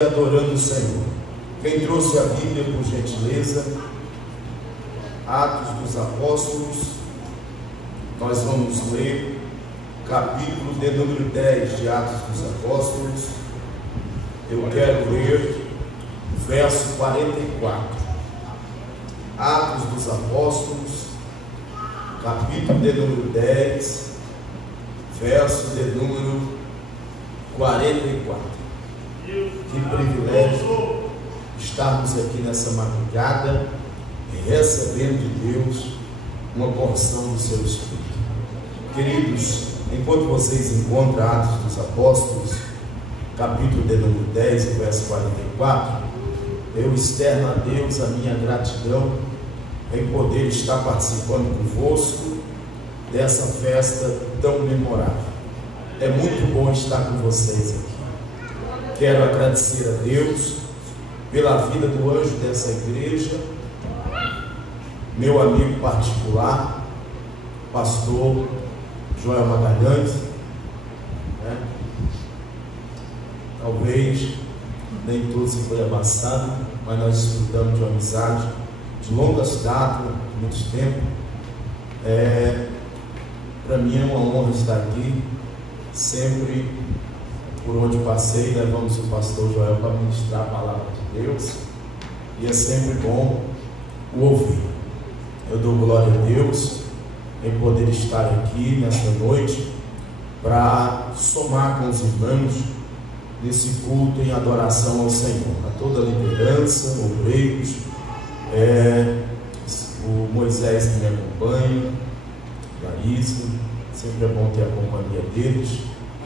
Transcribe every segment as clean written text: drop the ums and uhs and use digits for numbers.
Adorando o Senhor. Quem trouxe a Bíblia, por gentileza? Atos dos Apóstolos. Nós vamos ler capítulo de número 10 de Atos dos Apóstolos. Eu quero ler o verso 44. Atos dos Apóstolos, capítulo de número 10, verso de número 44. Que privilégio estarmos aqui nessa madrugada e recebendo de Deus uma porção do seu Espírito. Queridos, enquanto vocês encontram Atos dos Apóstolos, capítulo de número 10, verso 44, eu externo a Deus a minha gratidão em poder estar participando convosco dessa festa tão memorável. É muito bom estar com vocês aqui. Quero agradecer a Deus pela vida do anjo dessa igreja, meu amigo particular, pastor Joel Magalhães, Talvez nem tudo se foi abraçado, mas nós desfrutamos de uma amizade de longas datas, de muito tempo. Para mim é uma honra estar aqui. Sempre, por onde passei, levamos o pastor Joel para ministrar a palavra de Deus, e é sempre bom o ouvir. Eu dou glória a Deus em poder estar aqui nesta noite para somar com os irmãos nesse culto em adoração ao Senhor, a toda a liderança, obreiros, o Moisés que me acompanha, Larissa, sempre é bom ter a companhia deles.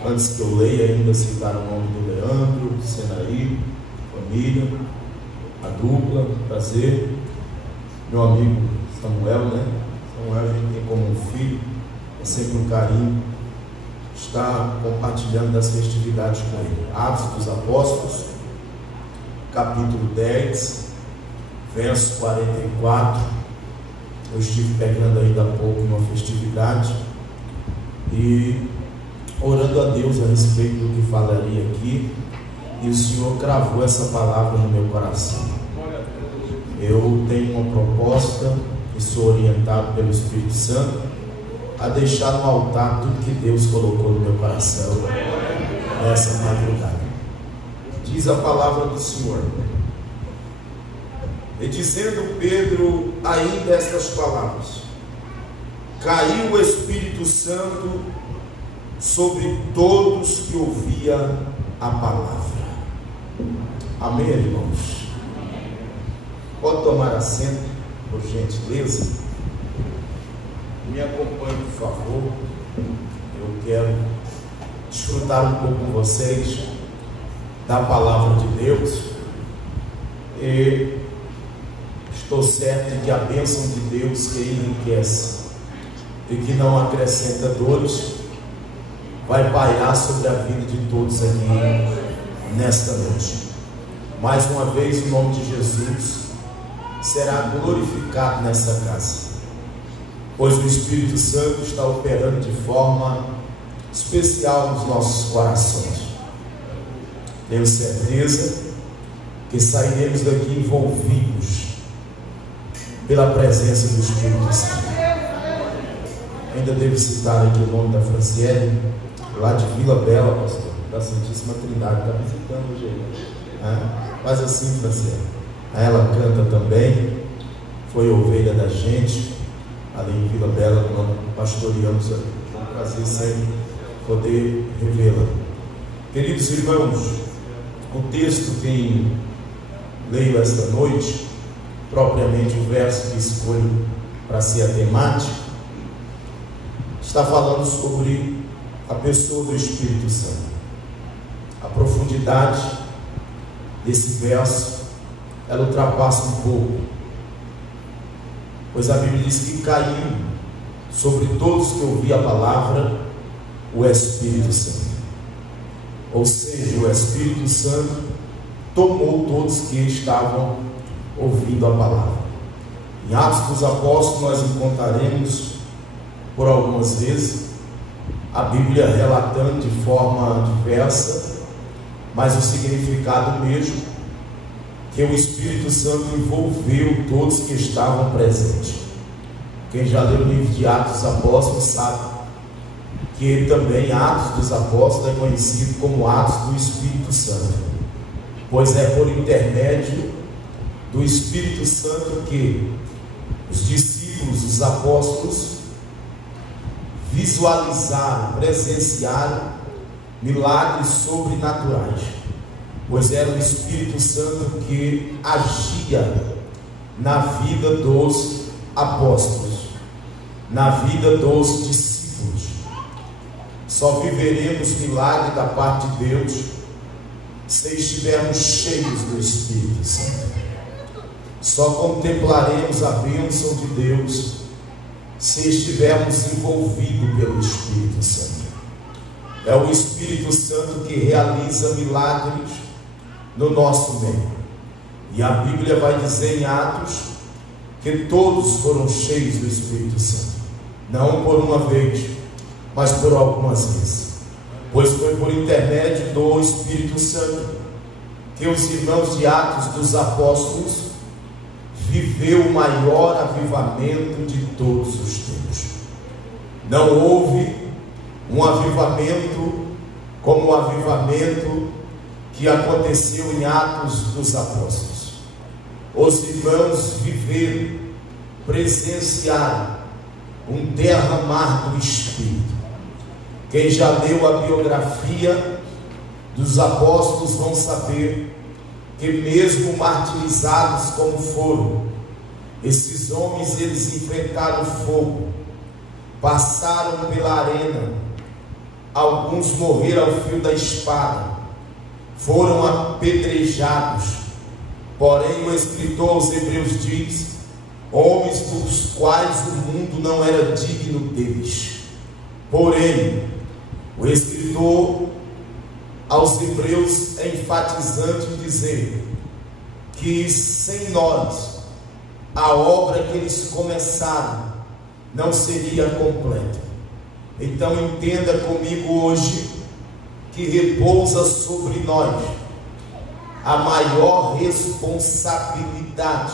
Antes que eu leia, ainda citar o nome do Leandro, do Senaí, família, a dupla, prazer, meu amigo Samuel, Samuel a gente tem como um filho, é sempre um carinho estar compartilhando das festividades com ele. Atos dos Apóstolos, capítulo 10, verso 44. Eu estive pegando ainda há pouco uma festividade e orando a Deus a respeito do que falaria aqui, e o Senhor cravou essa palavra no meu coração. Eu tenho uma proposta e sou orientado pelo Espírito Santo a deixar no altar tudo que Deus colocou no meu coração nessa madrugada. Diz a palavra do Senhor: e dizendo Pedro ainda estas palavras, caiu o Espírito Santo sobre todos que ouviam a palavra. Amém, irmãos? Pode tomar assento, por gentileza. Me acompanhe, por favor. Eu quero desfrutar um pouco com vocês da palavra de Deus, e estou certo de que a bênção de Deus que enriquece e que não acrescenta dores vai pairar sobre a vida de todos aqui nesta noite. Mais uma vez, o nome de Jesus será glorificado nessa casa, pois o Espírito Santo está operando de forma especial nos nossos corações. Tenho certeza que sairemos daqui envolvidos pela presença do Espírito Santo. Ainda devo citar aqui o nome da Franciele, lá de Vila Bela, pastor, da Santíssima Trindade, está visitando hoje aí. Faz assim, Franciele. Ela canta também, foi ovelha da gente, ali em Vila Bela, pastoreamos ali. É um prazer sempre poder revê-la. Queridos irmãos, o texto que leio esta noite, propriamente o verso que escolho para ser a temática, está falando sobre a pessoa do Espírito Santo. A profundidade desse verso, ela ultrapassa um pouco, pois a Bíblia diz que caiu sobre todos que ouviam a palavra o Espírito Santo. Ou seja, o Espírito Santo tomou todos que estavam ouvindo a palavra. Em Atos dos Apóstolos nós encontraremos por algumas vezes a Bíblia relatando de forma diversa mas o significado mesmo, que o Espírito Santo envolveu todos que estavam presentes. Quem já leu o livro de Atos dos Apóstolos sabe que também Atos dos Apóstolos é conhecido como Atos do Espírito Santo, pois é por intermédio do Espírito Santo que os discípulos, os apóstolos, visualizaram, presenciaram milagres sobrenaturais, pois era o Espírito Santo que agia na vida dos apóstolos, na vida dos discípulos. Só viveremos milagre da parte de Deus se estivermos cheios do Espírito Santo. Só contemplaremos a bênção de Deus se estivermos envolvidos pelo Espírito Santo. É o Espírito Santo que realiza milagres no nosso meio. E a Bíblia vai dizer em Atos que todos foram cheios do Espírito Santo, não por uma vez, mas por algumas vezes, pois foi por intermédio do Espírito Santo que os irmãos de Atos dos Apóstolos viveu o maior avivamento de todos os tempos. Não houve um avivamento como o avivamento que aconteceu em Atos dos Apóstolos. Os irmãos viveram, presenciaram um derramar do Espírito. Quem já leu a biografia dos apóstolos vão saber que mesmo martirizados como foram, esses homens, eles enfrentaram fogo, passaram pela arena, alguns morreram ao fio da espada, foram apedrejados. Porém o escritor aos Hebreus diz: homens dos quais o mundo não era digno deles. Porém o escritor aos Hebreus é enfatizante em dizer que sem nós a obra que eles começaram não seria completa. Então entenda comigo hoje que repousa sobre nós a maior responsabilidade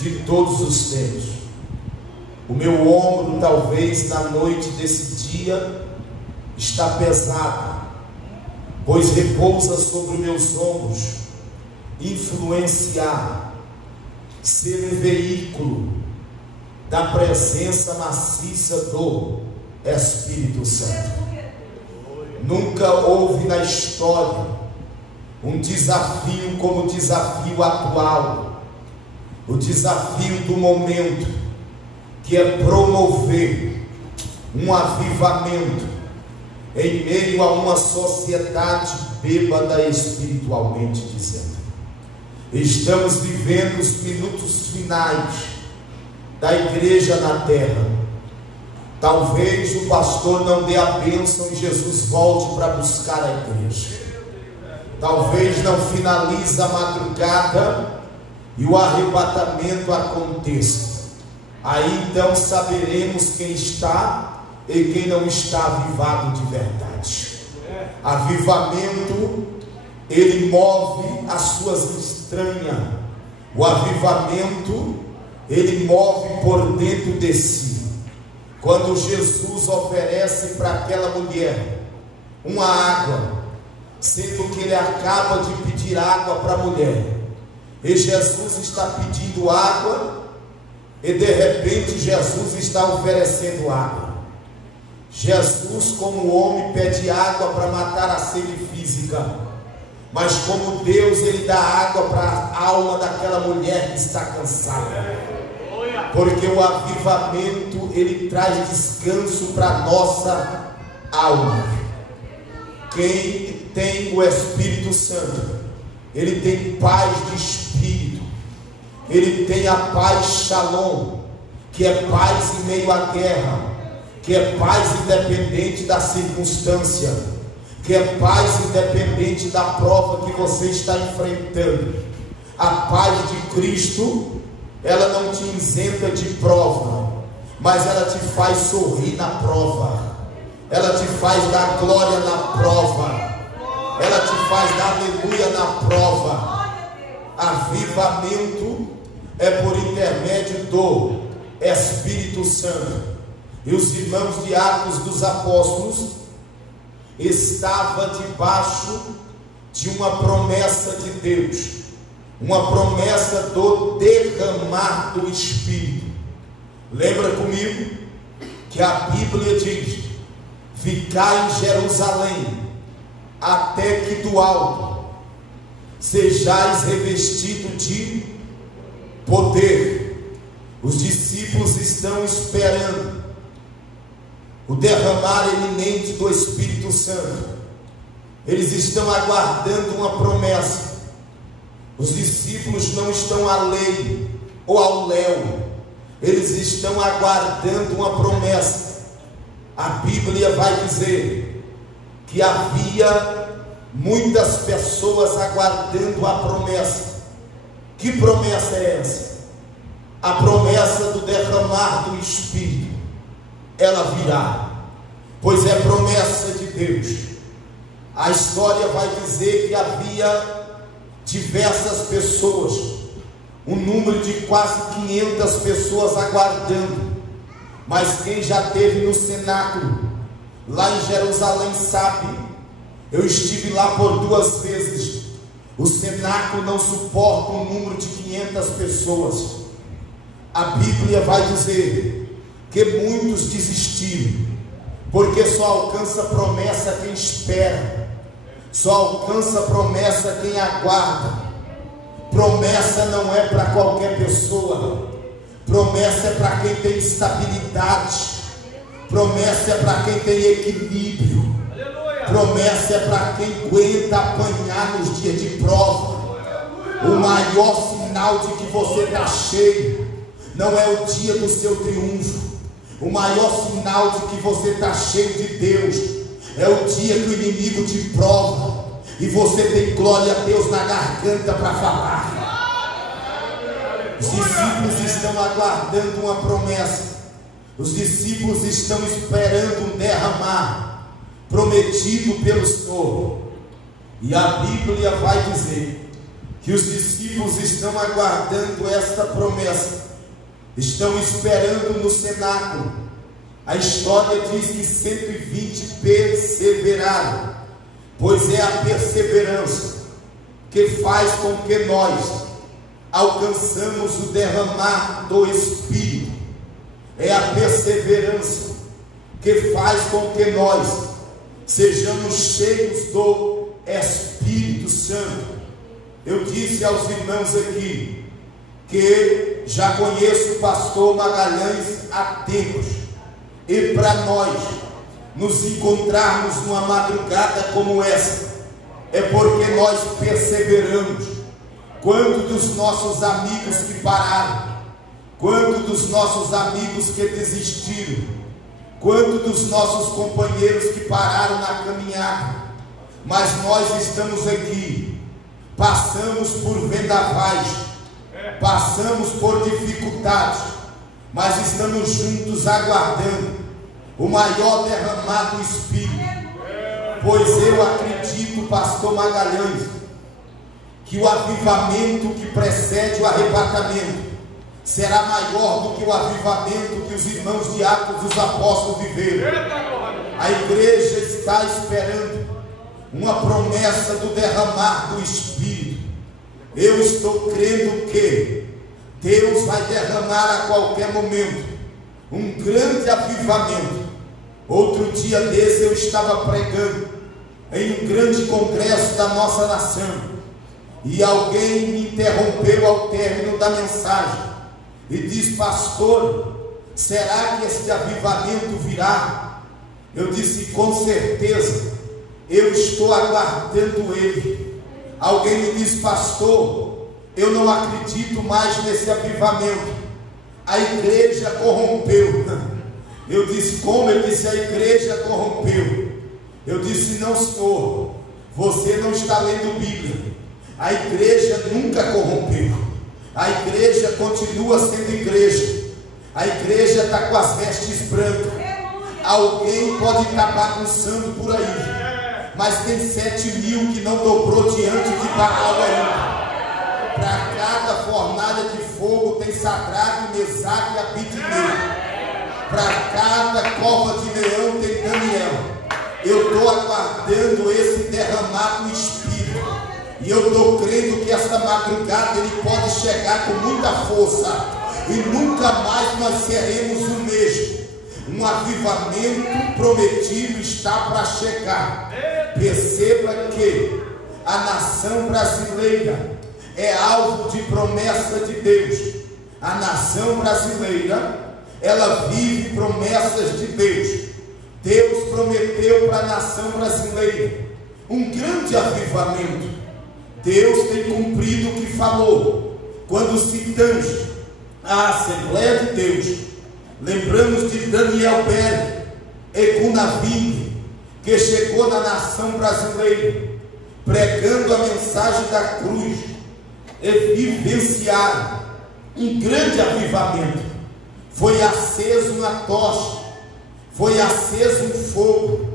de todos os tempos. O meu ombro talvez na noite desse dia está pesado, pois repousa sobre meus ombros influenciar, ser um veículo da presença maciça do Espírito Santo. Nunca houve na história um desafio como o desafio atual, o desafio do momento, que é promover um avivamento em meio a uma sociedade bêbada espiritualmente dizendo. Estamos vivendo os minutos finais da igreja na terra. Talvez o pastor não dê a bênção e Jesus volte para buscar a igreja. Talvez não finalize a madrugada e o arrebatamento aconteça. Aí então saberemos quem está e quem não está avivado de verdade. Avivamento, ele move as suas entranhas. O avivamento, ele move por dentro de si. Quando Jesus oferece para aquela mulher uma água, sendo que ele acaba de pedir água para a mulher, e Jesus está pedindo água, e de repente Jesus está oferecendo água. Jesus, como homem, pede água para matar a sede física, mas como Deus, ele dá água para a alma daquela mulher que está cansada, porque o avivamento, ele traz descanso para a nossa alma. Quem tem o Espírito Santo, ele tem paz de espírito, ele tem a paz Shalom, que é paz em meio à guerra, que é paz independente da circunstância, que é paz independente da prova que você está enfrentando. A paz de Cristo, ela não te isenta de prova, mas ela te faz sorrir na prova, ela te faz dar glória na prova. ela te faz dar aleluia na prova. Avivamento é por intermédio do Espírito Santo. E os irmãos de Atos dos Apóstolos estavam debaixo de uma promessa de Deus, uma promessa do derramar do Espírito. Lembra comigo que a Bíblia diz: ficai em Jerusalém, até que do alto sejais revestidos de poder. Os discípulos estão esperando o derramar eminente do Espírito Santo. Eles estão aguardando uma promessa. Os discípulos não estão à lei ou ao léu, eles estão aguardando uma promessa. A Bíblia vai dizer que havia muitas pessoas aguardando a promessa. Que promessa é essa? A promessa do derramar do Espírito. Ela virá, pois é promessa de Deus. A história vai dizer que havia diversas pessoas, um número de quase 500 pessoas aguardando. Mas quem já esteve no cenáculo lá em Jerusalém sabe, eu estive lá por 2 vezes. O cenáculo não suporta um número de 500 pessoas. A Bíblia vai dizer que muitos desistiram, porque só alcança promessa quem espera, só alcança promessa quem aguarda. Promessa não é para qualquer pessoa, promessa é para quem tem estabilidade, promessa é para quem tem equilíbrio, promessa é para quem aguenta apanhar nos dias de prova. O maior sinal de que você está cheio não é o dia do seu triunfo. O maior sinal de que você está cheio de Deus é o dia que o inimigo te prova e você tem glória a Deus na garganta para falar. Os discípulos estão aguardando uma promessa. Os discípulos estão esperando um derramar prometido pelo Senhor. E a Bíblia vai dizer que os discípulos estão aguardando esta promessa. Estão esperando no cenáculo. A história diz que 120 perseveraram, pois é a perseverança que faz com que nós alcançamos o derramar do Espírito. É a perseverança que faz com que nós sejamos cheios do Espírito Santo. Eu disse aos irmãos aqui que já conheço o pastor Magalhães há tempos, e para nós nos encontrarmos numa madrugada como essa, é porque nós perseveramos. Quanto dos nossos amigos que pararam, quanto dos nossos amigos que desistiram, quanto dos nossos companheiros que pararam na caminhada, mas nós estamos aqui, passamos por vendavais, passamos por dificuldades, mas estamos juntos aguardando o maior derramar do Espírito. Pois eu acredito, pastor Magalhães, que o avivamento que precede o arrebatamento será maior do que o avivamento que os irmãos de Atos dos Apóstolos viveram. A igreja está esperando uma promessa do derramar do Espírito. Eu estou crendo que Deus vai derramar a qualquer momento um grande avivamento. Outro dia desse eu estava pregando em um grande congresso da nossa nação, e alguém me interrompeu ao término da mensagem e disse: pastor, será que esse avivamento virá? Eu disse: com certeza, eu estou aguardando ele. Alguém me disse: pastor, eu não acredito mais nesse avivamento, a igreja corrompeu. Eu disse: como? Ele disse: a igreja corrompeu. Eu disse: não, senhor, você não está lendo Bíblia. A igreja nunca corrompeu. A igreja continua sendo igreja. A igreja está com as vestes brancas. Alguém pode estar bagunçando por aí, mas tem 7.000 que não dobrou diante de Baal ainda. Para cada fornalha de fogo tem Sadraque, Mesaque e Abednego. Para cada cova de leão tem Daniel. Eu estou aguardando esse derramar do Espírito, e eu estou crendo que esta madrugada ele pode chegar com muita força, e nunca mais nós seremos o mesmo. Um avivamento prometido está para chegar. Perceba que a nação brasileira é alvo de promessa de Deus. A nação brasileira, ela vive promessas de Deus. Deus prometeu para a nação brasileira um grande avivamento. Deus tem cumprido o que falou. Quando citamos a Assembleia de Deus, lembramos de Daniel Belli e Cunavini, que chegou na nação brasileira pregando a mensagem da cruz, e vivenciaram um grande avivamento. Foi aceso uma tocha, foi aceso um fogo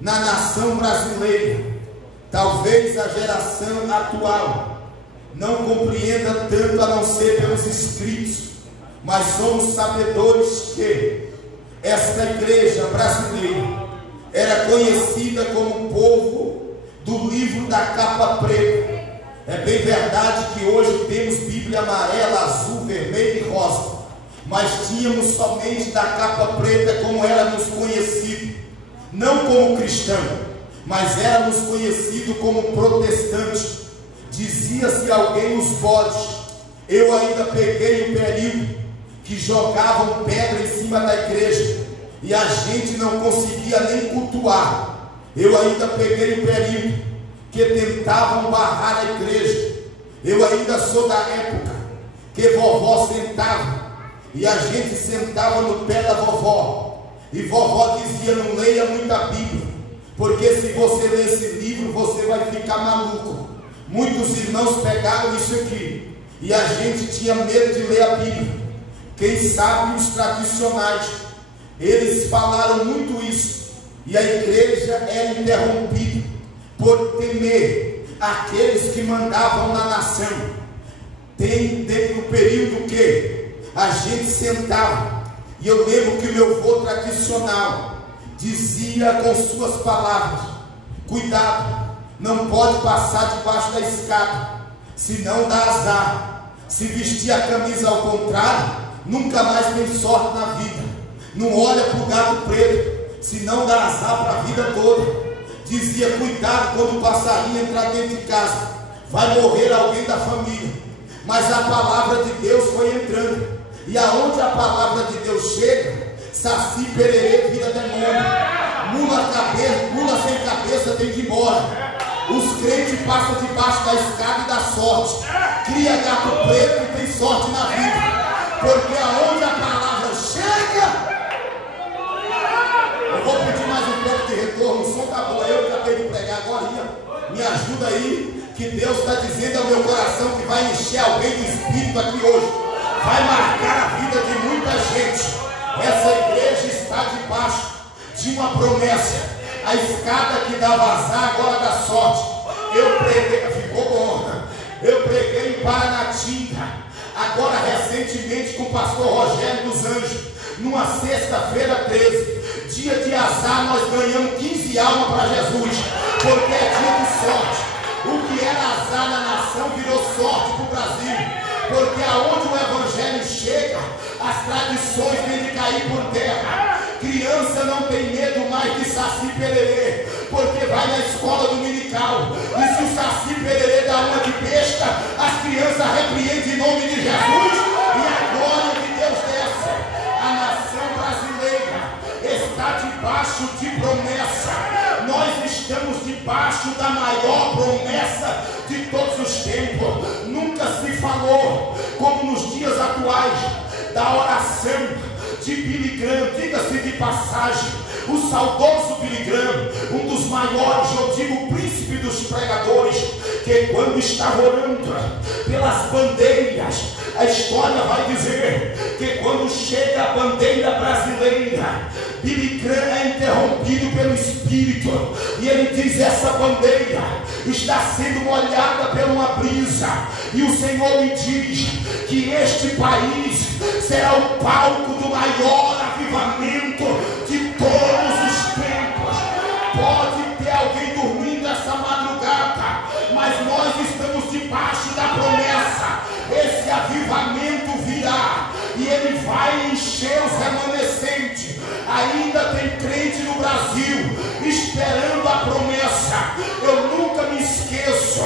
na nação brasileira. Talvez a geração atual não compreenda tanto, a não ser pelos escritos, mas somos sabedores que esta igreja brasileira era conhecida como o povo do livro da capa preta. É bem verdade que hoje temos Bíblia amarela, azul, vermelho e rosa, mas tínhamos somente da capa preta, como éramos conhecidos, não como cristão, mas éramos conhecidos como protestantes. Dizia-se alguém os bodes. Eu ainda peguei o período que jogavam pedra em cima da igreja e a gente não conseguia nem cultuar. Eu ainda peguei o período que tentavam barrar a igreja. Eu ainda sou da época que vovó sentava e a gente sentava no pé da vovó, e vovó dizia: não leia muita Bíblia, porque se você ler esse livro você vai ficar maluco. Muitos irmãos pegaram isso aqui e a gente tinha medo de ler a Bíblia. Quem sabe os tradicionais, eles falaram muito isso, e a igreja era interrompida por temer aqueles que mandavam na nação. Teve um período que a gente sentava, e eu lembro que o meu avô tradicional dizia com suas palavras: cuidado, não pode passar debaixo da escada, senão dá azar. Se vestir a camisa ao contrário, nunca mais tem sorte na vida. Não olha para o gato preto, senão dá azar para a vida toda. Dizia: cuidado quando o passarinho entrar dentro de casa, vai morrer alguém da família. Mas a palavra de Deus foi entrando, e aonde a palavra de Deus chega, saci pererê vira demônio, mula sem cabeça tem que ir embora. Os crentes passam debaixo da escada e da sorte, cria gato preto e tem sorte na vida, porque aonde a palavra chega. Eu vou pedir mais um pouco de retorno. O som tá bom, eu acabei de pregar agora. Me ajuda aí, que Deus está dizendo ao meu coração que vai encher alguém de espírito aqui hoje, vai marcar a vida de muita gente. Essa igreja está debaixo de uma promessa. A escada que dá vazar agora dá sorte. Eu preguei, ficou bom. Eu preguei em Paranatinga, agora recentemente, com o pastor Rogério dos Anjos, numa sexta-feira 13. Dia de azar, nós ganhamos 15 almas para Jesus, porque é dia de sorte. O que era azar na nação virou sorte para o Brasil, porque aonde o evangelho chega, as tradições têm de cair por terra. Criança não tem medo mais de saci pererê, porque vai na escola dominical, e se o saci pererê dá uma de besta, as crianças repreendem em nome de Jesus, e a glória de Deus desce. A nação brasileira está debaixo de promessa. Nós estamos debaixo da maior promessa de todos os tempos. Nunca se falou como nos dias atuais da oração de Billy Graham. Diga-se de passagem, o saudoso Billy Graham, um dos maiores, eu digo, o príncipe dos pregadores, que quando estava orando pelas bandeiras A história vai dizer que quando chega a bandeira brasileira, Billy Graham é interrompido pelo Espírito, e ele diz: essa bandeira está sendo molhada por uma brisa, e o Senhor me diz que este país será o palco do maior avivamento de todos os tempos. Pode ter alguém dormindo essa madrugada, mas nós estamos debaixo da promessa. Esse avivamento virá e ele vai encher os remanescentes. Ainda tem crente no Brasil esperando a promessa. Eu nunca me esqueço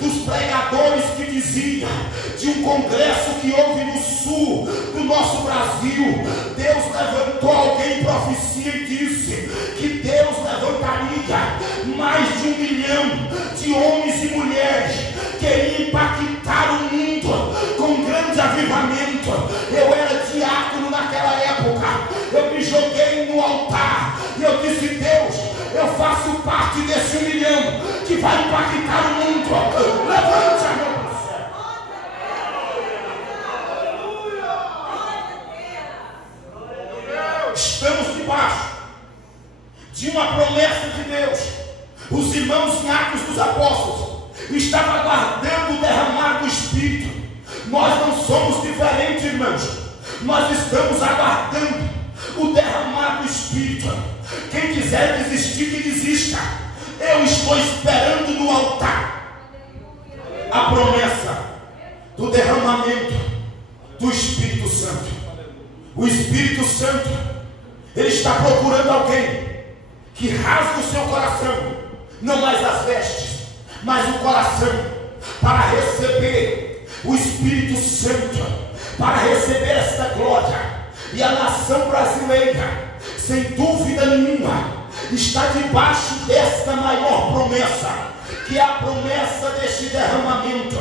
dos pregadores que diziam, de um congresso que houve no sul do nosso Brasil, Deus levantou alguém em profecia e disse que Deus levantaria mais de 1 milhão de homens e mulheres que iriam impactar o mundo com um grande avivamento. Eu era diácono naquela época, eu me joguei no altar e eu disse: Deus, eu faço parte desse 1 milhão que vai impactar o mundo. Levante a mão. Estamos debaixo de uma promessa de Deus. Os irmãos em Atos dos Apóstolos estavam aguardando o derramar do Espírito. Nós não somos diferentes, irmãos. Nós estamos aguardando o derramar do Espírito. Quem quiser desistir, que desista. Eu estou esperando no altar a promessa do derramamento do Espírito Santo. O Espírito Santo, ele está procurando alguém que rasgue o seu coração, não mais as vestes, mas o coração, para receber o Espírito Santo, para receber esta glória. E a nação brasileira, sem dúvida nenhuma, está debaixo desta maior promessa, que é a promessa deste derramamento.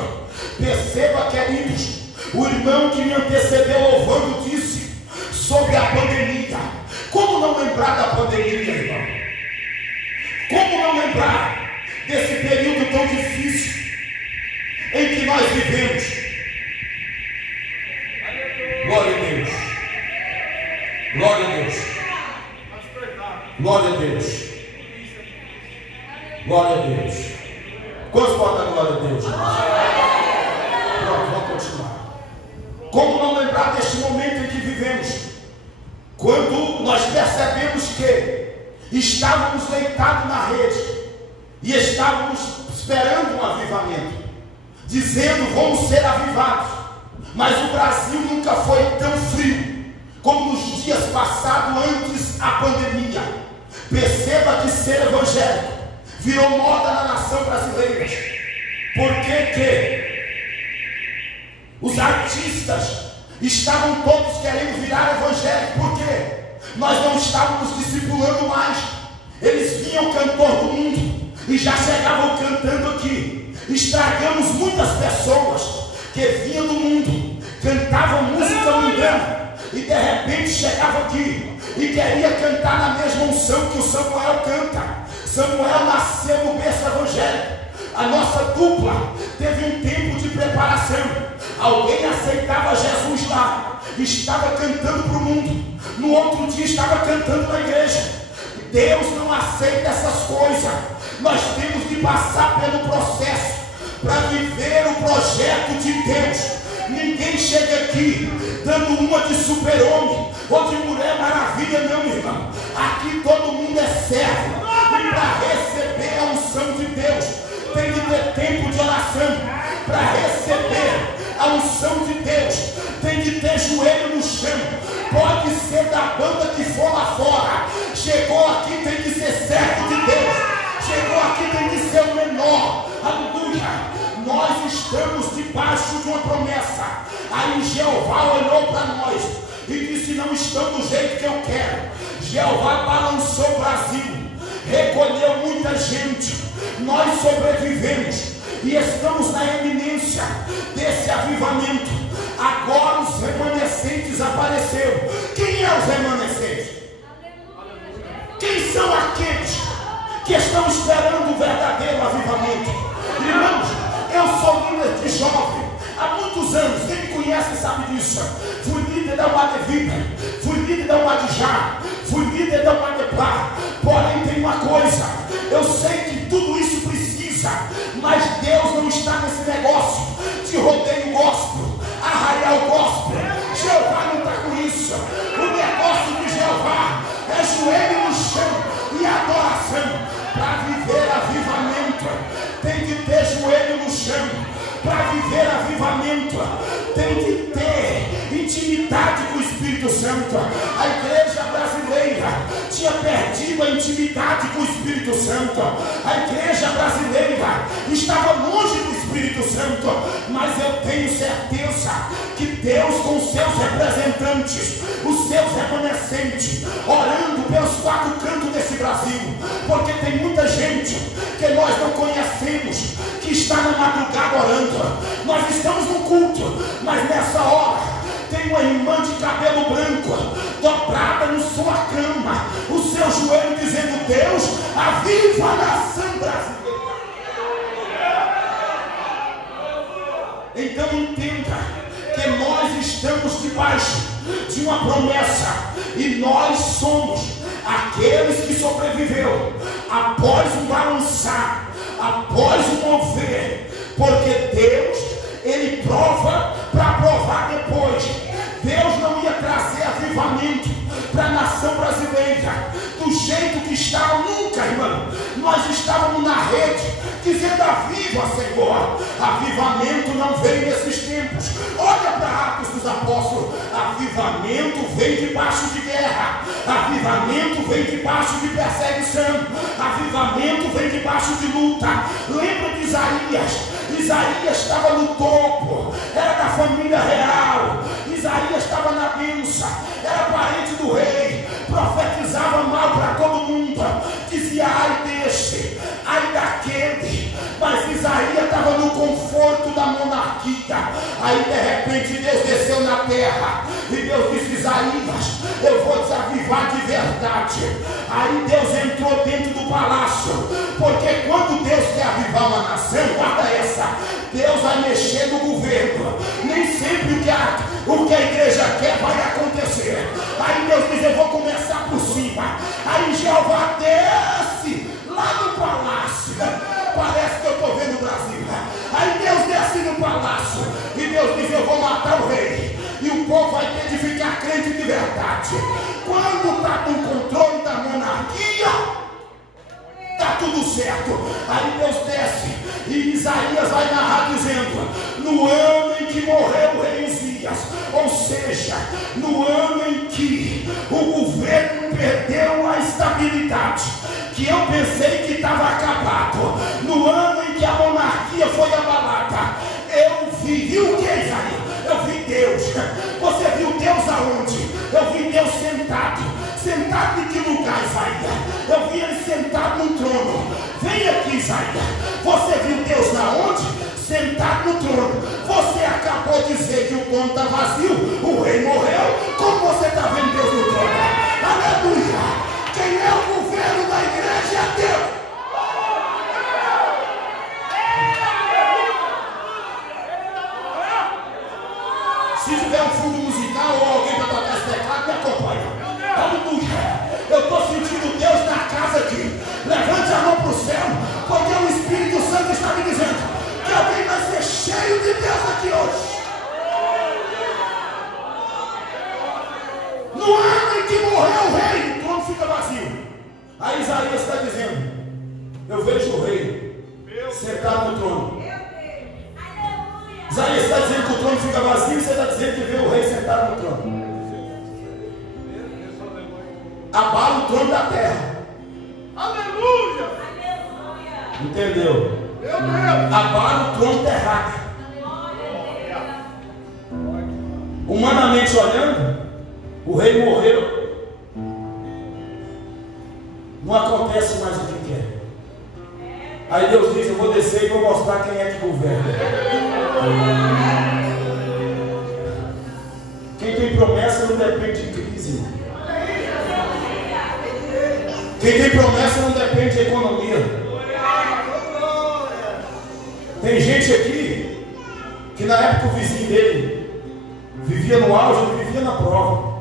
Perceba, queridos, o irmão que me antecedeu louvando disse sobre a pandemia. Como não lembrar da pandemia, irmão? Como não lembrar desse período tão difícil em que nós vivemos? Glória a Deus. Glória a Deus. Glória a Deus. Glória a Deus. Quantos podem dar glória a Deus? Pronto, vamos continuar. Como não lembrar deste momento em que vivemos? Quando nós percebemos que estávamos deitados na rede e estávamos esperando um avivamento, dizendo: vamos ser avivados. Mas o Brasil nunca foi tão frio como nos dias passados, antes da pandemia. Perceba que ser evangélico virou moda na nação brasileira. Por que os artistas estavam todos querendo virar evangélico? Por quê? Nós não estávamos discipulando mais. Eles vinham cantor do mundo e já chegavam cantando aqui. Estragamos muitas pessoas que vinham do mundo, cantavam música mundana e de repente chegava aqui e queria cantar na mesma unção que o Samuel canta. Samuel nasceu no berço evangélico. A nossa dupla teve um tempo de preparação. Alguém aceitava Jesus lá, estava cantando para o mundo, no outro dia estava cantando na igreja. Deus não aceita essas coisas. Nós temos de passar pelo processo para viver o projeto de Deus. Ninguém chega aqui dando uma de super-homem ou de mulher maravilha, não, irmão. Aqui todo mundo é servo, e para receber a unção de Deus tem que ter tempo de oração. Para receber a unção de Deus tem que ter joelho no chão. Pode ser da banda que for lá fora, chegou aqui tem que ser servo de Deus. Chegou aqui tem que ser o menor. Aleluia. Nós estamos debaixo de uma promessa. Aí Jeová olhou para nós e disse: não estão do jeito que eu quero. Jeová balançou o Brasil, recolheu muita gente. Nós sobrevivemos e estamos na eminência desse avivamento. Agora os remanescentes apareceram. Quem é os remanescentes? Quem são aqueles que estão esperando o verdadeiro avivamento? Irmãos, eu sou líder de jovem há muitos anos. Quem me conhece sabe disso. Fui líder da Madevida, fui líder da Madijá, fui líder da Madeplá. Porém tem uma coisa, eu sei que tudo isso precisa, mas Deus não está nesse negócio de rodeio gospel, arraial gospel. Jeová não está com isso. O negócio de Jeová é joelho no chão e adoração. Para viver avivamento tem que ter joelho no chão. Para viver avivamento tem que ter intimidade com o Espírito Santo. A igreja brasileira tinha perdido a intimidade com o Espírito Santo. A igreja brasileira estava longe do Espírito Santo. Mas eu tenho certeza que Deus, com os seus representantes, os seus remanescentes, orando pelos quatro cantos desse Brasil, porque tem muita gente que nós não conhecemos, que está na madrugada orando. Nós estamos no culto, mas nessa hora tem uma irmã de cabelo branco dobrada na sua cama, o seu joelho dizendo: Deus, aviva a nação brasileira. Então entenda que nós estamos debaixo de uma promessa, e nós somos aqueles que sobreviveram após o balançar, após o mover, porque Deus, Ele prova para provar depois. Deus não ia trazer avivamento para a nação brasileira do jeito que estava nunca, irmão. Nós estávamos na rede dizendo: aviva, Senhor. Avivamento não veio nesses tempos. Olha para Atos dos Apóstolos. Avivamento vem debaixo de guerra. Avivamento vem debaixo de perseguição. Avivamento vem debaixo de luta. Lembra de Isaías? Isaías estava no topo, era da família real. Isaías estava na benção, era parente do rei, profetizava mal para todo mundo, dizia: ai deste, ai daquele. Mas Isaías estava no conforto da monarquia. Aí de repente Deus desceu na terra e Deus disse: Isaías, eu vou desavivar de verdade. Aí Deus entrou dentro do palácio, porque quando Deus quer avivar uma nação, guarda essa, Deus vai mexer no governo. Nem sempre o que a igreja quer vai acontecer. Aí Deus diz: eu vou começar por cima. Aí Jeová desce lá no palácio. Parece que eu estou vendo o Brasil. Aí Deus desce no palácio e Deus diz: eu vou matar o rei. E o povo vai ter de ficar crente de verdade. Quando está no controle da monarquia, está tudo certo. Aí Deus desce e Isaías vai narrar dizendo: no ano em que morreu o rei Uzias, ou seja, no ano em que o governo perdeu a estabilidade, que eu pensei que estava acabado, no ano em que a monarquia foi abalada, eu vi o que, Isaías? Eu vi Deus. Você viu Deus aonde? Eu vi Deus sentado em que lugar, Isaías? Eu vi Ele sentado no trono. Vem aqui, Isaías. Você viu Deus na onde? Sentado no trono. Você acabou de dizer que o trono está vazio, o rei morreu. Como você está vendo Deus no trono? Aleluia! Quem é o governo da igreja é Deus. Se tiver um fundo musical ou alguém para tocar esse teclado, me acompanha. Aleluia! Eu estou sentindo Deus na casa aqui. Levante a mão para o céu, porque o Espírito Santo está me dizendo que alguém vai ser cheio de Deus aqui hoje. No ano em que morreu o rei, o trono fica vazio. Aí Isaías está dizendo: eu vejo o rei sentado no trono. Isaías está dizendo que o trono fica vazio, e você está dizendo que vê o rei sentado no trono. Abala o trono da terra. Aleluia! Entendeu? Abala o trono terráqueo. Humanamente olhando, o rei morreu. Não acontece mais o que quer. Aí Deus diz: eu vou descer e vou mostrar quem é que governa. Quem tem promessa não depende de crise. Quem tem promessa não depende de economia. Tem gente aqui que na época o vizinho dele vivia no auge, ele vivia na prova.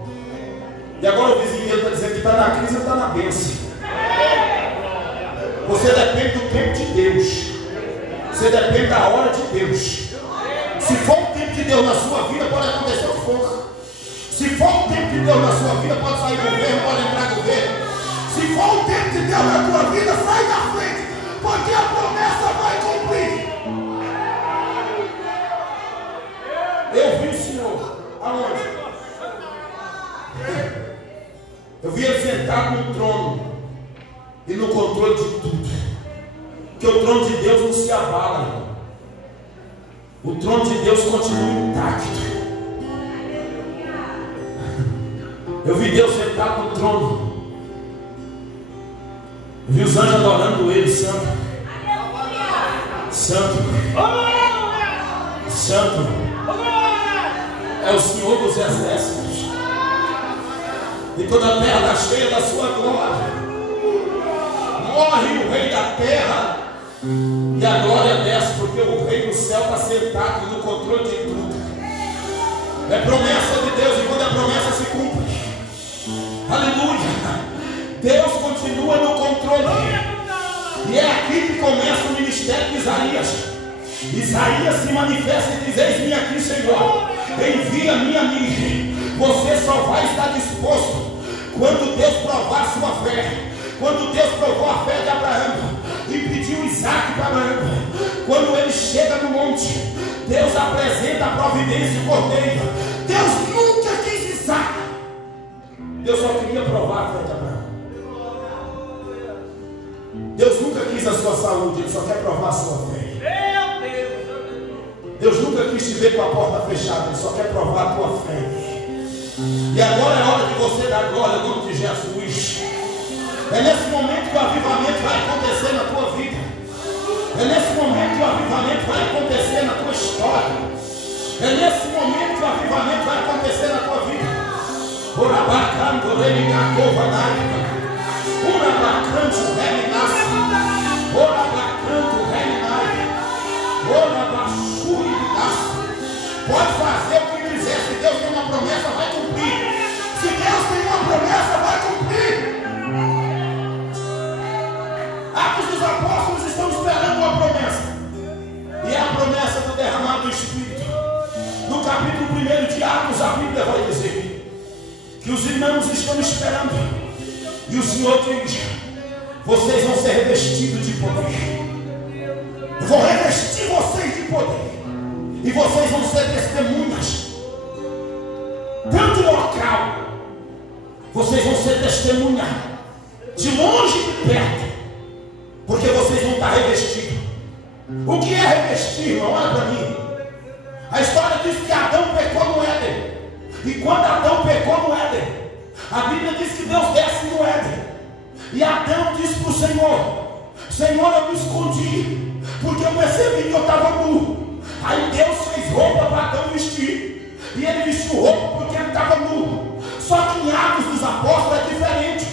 E agora o vizinho dele está dizendo que está na crise, ele está na bênção. Você depende do tempo de Deus. Você depende da hora de Deus. Se for o tempo de Deus na sua vida, pode acontecer o que for. Se for o tempo de Deus na sua vida, pode sair governo, pode entrar governo. Se for o tempo de Deus na tua vida, sai da frente, porque a promessa vai cumprir. Eu vi o Senhor. Aonde? Eu vi ele sentado no trono e no controle de tudo. Porque o trono de Deus não se abala, irmão. O trono de Deus continua intacto. Eu vi Deus sentado no trono. Eu vi os anjos adorando ele, santo. Santo. Santo. É o Senhor dos exércitos. E toda a terra está cheia da sua glória. Morre o rei da terra e a glória desce, porque o rei do céu está sentado no controle de tudo. É promessa de Deus, e quando a promessa se cumpre, aleluia, Deus continua no controle. E é aqui que começa o ministério de Isaías. Isaías se manifesta e diz: eis-me aqui, Senhor, envia-me a mim. Você só vai estar disposto quando Deus provar sua fé. Quando Deus provou a fé de Abraão e pediu Isaac para Abraão, quando ele chega no monte, Deus apresenta a providência e o cordeiro. Deus nunca quis Isaac. Deus só queria provar a fé de Abraão. Deus nunca quis a sua saúde, Ele só quer provar a sua fé. Deus nunca quis te ver com a porta fechada, Ele só quer provar a tua fé. E agora é hora de você dar glória ao nome de Jesus. É nesse momento que o avivamento vai acontecer na tua vida. É nesse momento que o avivamento vai acontecer na tua história. É nesse momento que o avivamento vai acontecer na tua vida. Orabacanto religacova naima. Orabacanto relinassi. Orabacanto relinai. Orabaxuridas. Pode fazer o que quiser. Se Deus tem uma promessa, vai cumprir. Se Deus tem uma promessa, vai cumprir. Atos dos Apóstolos estão esperando uma promessa. E é a promessa do derramado do Espírito. No capítulo 1 de Atos, a Bíblia vai dizer que os irmãos estão esperando. E o Senhor diz: vocês vão ser revestidos de poder. Eu vou revestir vocês de poder. E vocês vão ser testemunhas. Tanto local. Vocês vão ser testemunha de longe e de perto. Porque vocês vão estar revestidos. O que é revestir, irmão? Olha para mim. A história diz que Adão pecou no Éden. E quando Adão pecou no Éden, a Bíblia diz que Deus desce no Éden. E Adão disse para o Senhor: Senhor, eu me escondi, porque eu percebi que eu estava nu. Aí Deus fez roupa para Adão vestir. E ele vestiu roupa porque ele estava nu. Só que em Atos dos Apóstolos é diferente.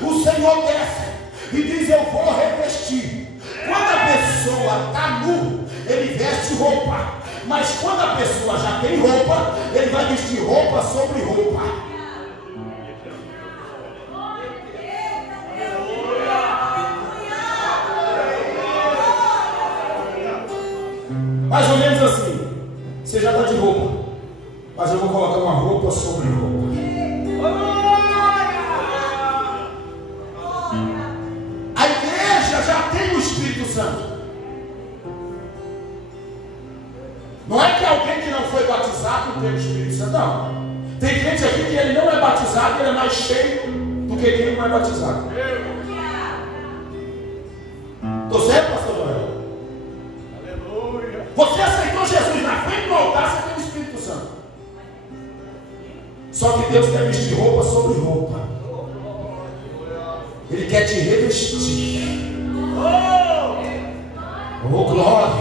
O Senhor desce e diz: eu vou revestir. Quando a pessoa está nu, ele veste roupa. Mas quando a pessoa já tem roupa, ele vai vestir roupa sobre roupa. Mais ou menos assim. Você já está de roupa, mas eu vou colocar uma roupa sobre roupa. A igreja já tem o Espírito Santo. Não é que alguém que não foi batizado não tem o Espírito Santo, não. Tem gente aqui que ele não é batizado, ele é mais cheio do que quem não é batizado. Estou certo, pastor Joel? Aleluia. Você aceitou Jesus na frente do altar, você tem o Espírito Santo. Só que Deus quer vestir roupa sobre roupa. Ele quer te revestir. Oh, glória.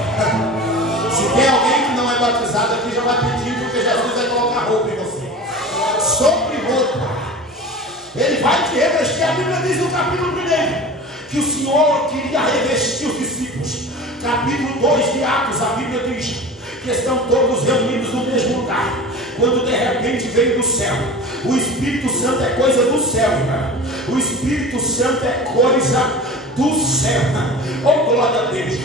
Se tem alguém que não é batizado aqui, já vai pedir, porque Jesus vai colocar roupa em você. Sobre roupa. Ele vai te revestir. A Bíblia diz no capítulo 1 que o Senhor queria revestir os discípulos. Capítulo 2 de Atos, a Bíblia diz que estão todos reunidos no mesmo lugar. quando de repente veio do céu. O Espírito Santo é coisa do céu, irmão. O Espírito Santo é coisa do céu. Oh, glória a Deus.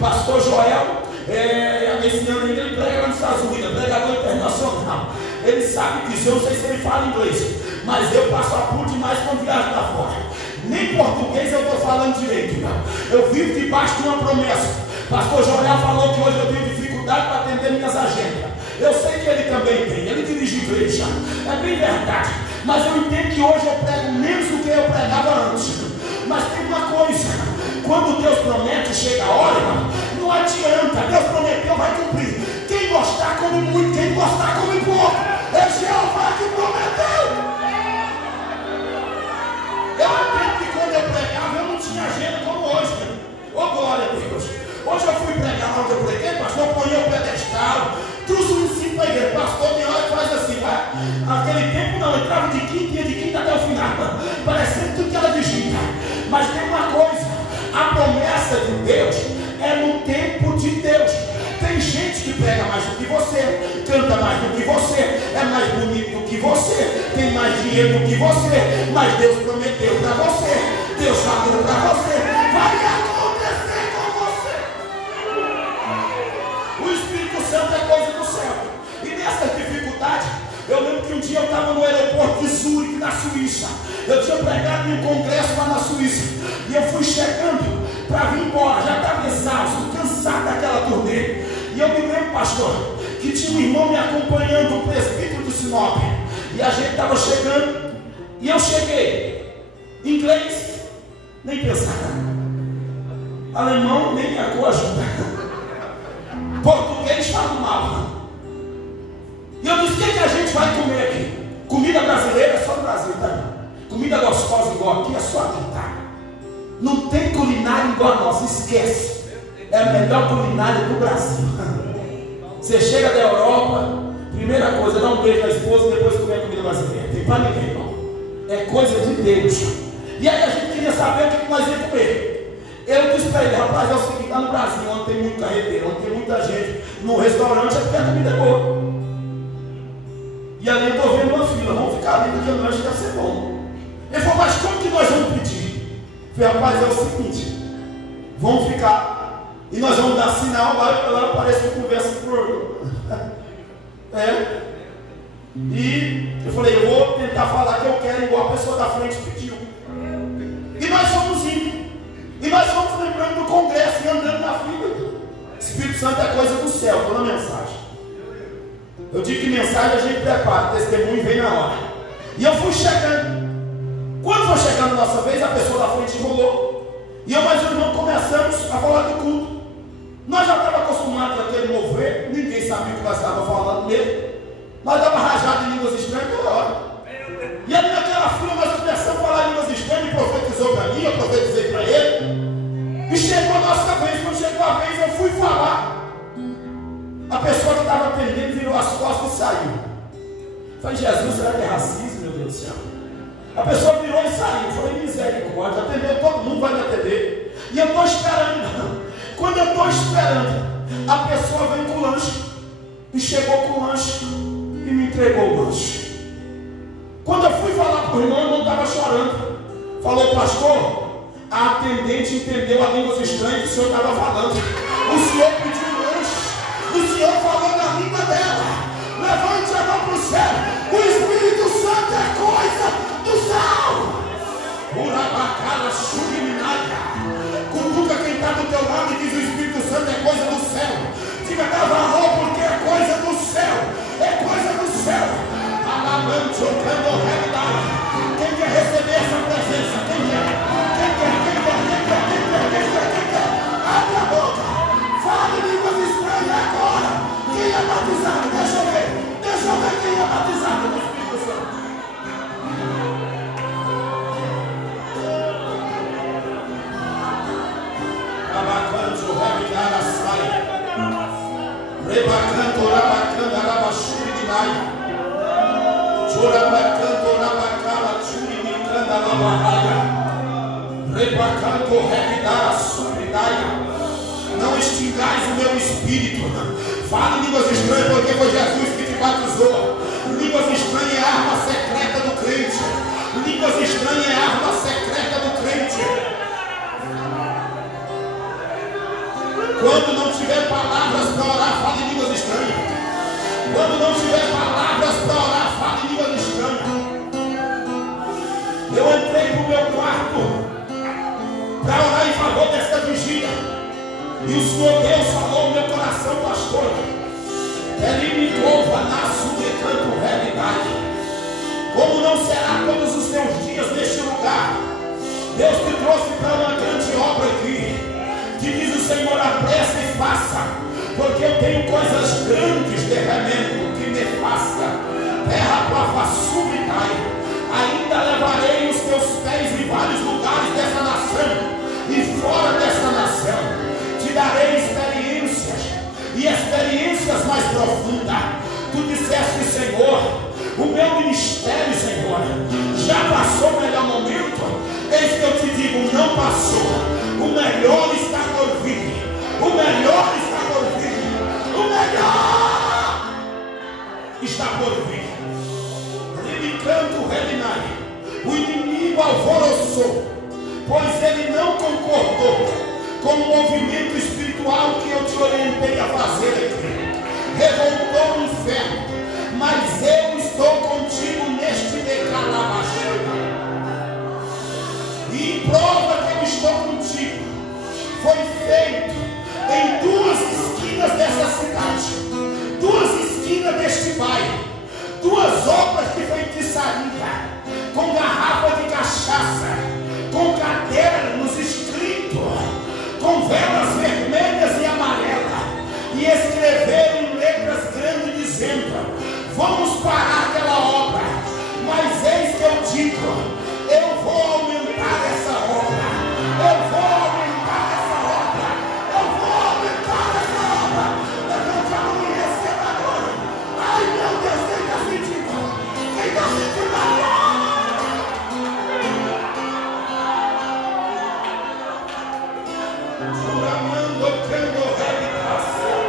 Pastor Joel, esse ano ainda ele prega lá nos Estados Unidos, pregador internacional. Ele sabe disso, eu não sei se ele fala inglês, mas eu passo apuro demais quando viajo lá fora. Nem português eu estou falando direito, irmão. Eu vivo debaixo de uma promessa. Pastor Joel falou que hoje eu tenho dificuldade para atender minhas agendas. Eu sei que ele também tem, ele dirige igreja, é bem verdade. Mas eu entendo que hoje eu prego menos do que eu pregava antes. Mas tem uma coisa, quando Deus promete, chega a hora, irmão, não adianta, Deus prometeu, vai cumprir. Quem gostar come muito, quem gostar come pouco. É Jeová que prometeu. Eu entendo que quando eu pregava eu não tinha agenda como hoje. Oh, glória a Deus. Hoje eu fui pregar onde eu preguei, pastor, põe o pedestal, trouxe um ensino para a igreja, pastor, minha hora faz assim, vai. Naquele tempo não, entrava de quinta, ia de quinta até o final, parecendo tudo que era vigília. Mas tem uma coisa, a promessa de Deus é no tempo de Deus. Tem gente que prega mais do que você, canta mais do que você, é mais bonito do que você, tem mais dinheiro do que você, mas Deus prometeu para você, Deus falou para você, vai acontecer com você. O Espírito Santo é coisa do céu. E nessas dificuldades, eu lembro que um dia eu estava no aeroporto de Zurique, na Suíça. Eu tinha pregado em um congresso lá na Suíça, e eu fui chegando para vir embora, já estava exausto, cansado daquela turnê. E eu me lembro, pastor, que tinha um irmão me acompanhando, um presbítero de Sinop, e a gente estava chegando, e eu cheguei. Inglês, nem pensar. Alemão, nem a coajuda. Português, falo mal. E eu disse, o que a gente vai comer aqui? Comida brasileira é só no Brasil, tá? Comida gostosa igual aqui é só aqui, tá? Não tem culinária igual a nossa, esquece. É a melhor culinária do Brasil. Você chega da Europa, primeira coisa, dá um beijo na esposa e depois comer a comida brasileira. Tem para ninguém, irmão. É coisa de Deus. E aí a gente queria saber o que nós íamos comer. Eu disse para ele, rapaz, é o seguinte, lá no Brasil, onde tem muito carreteiro, onde tem muita gente, no restaurante é porque a comida é boa. E ali eu estou vendo uma fila, vamos ficar ali porque o lanche deve ser bom. Ele falou, mas como que nós vamos pedir? Eu falei, rapaz, é o seguinte, vamos ficar e nós vamos dar sinal, lá parece que conversa por... E eu falei, eu vou tentar falar que eu quero igual a pessoa da frente pediu. E nós fomos indo, e nós fomos lembrando do congresso e andando na fila. Espírito Santo é coisa do céu, toda mensagem. Eu digo que mensagem a gente prepara, testemunho vem na hora. E eu fui chegando. Quando foi chegando a nossa vez, a pessoa da frente enrolou. E eu mais o irmão começamos a falar do culto. Nós já estávamos acostumados àquele mover, ninguém sabia o que nós estávamos falando mesmo. Nós estávamos rajados em línguas estranhas toda hora. E ali naquela fila nós começamos a falar em línguas estranhas, e profetizou para mim, eu profetizei para ele. E chegou a nossa vez, quando chegou a vez eu fui falar. A pessoa que estava atendendo virou as costas e saiu. Falei, Jesus, será que é racismo, meu Deus do céu? A pessoa virou e saiu. Falei, misericórdia, atendeu, todo mundo vai me atender. E eu estou esperando. Quando eu estou esperando, a pessoa vem com o lanche. E chegou com o lanche e me entregou o lanche. Quando eu fui falar para o irmão, não estava chorando. Falou, pastor, a atendente entendeu a língua estranha que o senhor estava falando. O senhor pediu lanche. O Senhor falou na língua dela. Levante a mão para o céu. O Espírito Santo é coisa do céu. Urabacala, chuliminaia. Cutuca quem está do teu lado e diz: o Espírito Santo é coisa do céu. Diga, dá valor porque é coisa do céu. É coisa do céu. Alabante, jogando realidade. Quem quer receber essa presença? Quem quer? Quem quer? Quem quer? Quem quer? Quem quer? Quem quer? Quem quer? Abre a boca. Fale línguas estranhas agora. Quem é batizado? Deixa eu ver. Deixa eu ver quem é batizado no Espírito Santo. Abacanto, rabidara, sai. Rebacanto, rabacanda, rabachuri de naia. Chorabacanto, rabacala, churi de canda, labarraia. Rebacanto, rabidara, subidaia. Não extingais o meu espírito. Fale línguas estranhas, porque foi Jesus que te batizou. E o Senhor Deus falou no meu coração, pastor. Ele me louva na canto realidade. Como não será todos os teus dias neste lugar? Deus te trouxe para uma grande obra aqui. Te diz o Senhor, apressa e faça, porque eu tenho coisas grandes de remendo que me faça. Terra tua subitai. Ainda levarei os teus pés em vários lugares dessa nação e fora desta nação. Te darei experiências e experiências mais profundas. Tu disseste, Senhor, o meu ministério, Senhor, já passou o melhor momento. Eis que eu te digo, não passou. O melhor está por vir. O melhor está por vir. O melhor está por vir. Canto relinai. O inimigo alvoroçou, pois ele não concordou com o movimento espiritual que eu te orientei a fazer aqui. Revoltou o inferno, mas eu estou contigo neste decalabachana. E em prova que eu estou contigo, foi feito em duas esquinas dessa cidade, duas esquinas deste bairro, duas obras de feitiçaria, com garrafa de cachaça, com cadeira nos escritos, com velas vermelhas e amarelas, e escreveram em letras grandes dizendo: vamos parar aquela obra, mas eis que eu digo, eu vou aumentar essa obra, eu vou aumentar essa obra, eu vou aumentar essa obra. Levante a mão e receba agora. Ai meu Deus, quem está sentindo? Quem está sentindo agora? Juramando, crendo, habitação.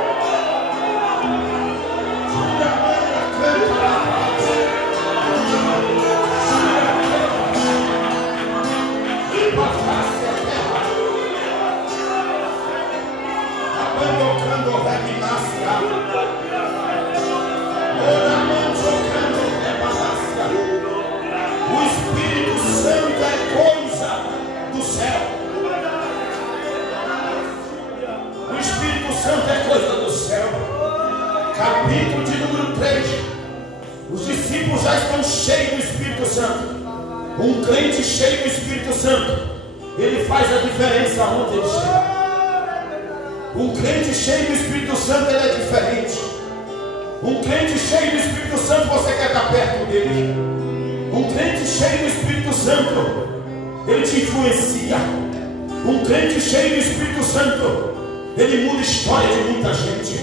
Juramando, crendo, o Espírito Santo é coisa do céu. O Espírito Santo é coisa do céu. Capítulo de número 3. Os discípulos já estão cheios do Espírito Santo. Um crente cheio do Espírito Santo, ele faz a diferença onde ele chega. Um crente cheio do Espírito Santo, ele é diferente. Um crente cheio do Espírito Santo, você quer estar perto dele. Um crente cheio do Espírito Santo, ele te influencia. Um crente cheio do Espírito Santo, ele muda a história de muita gente.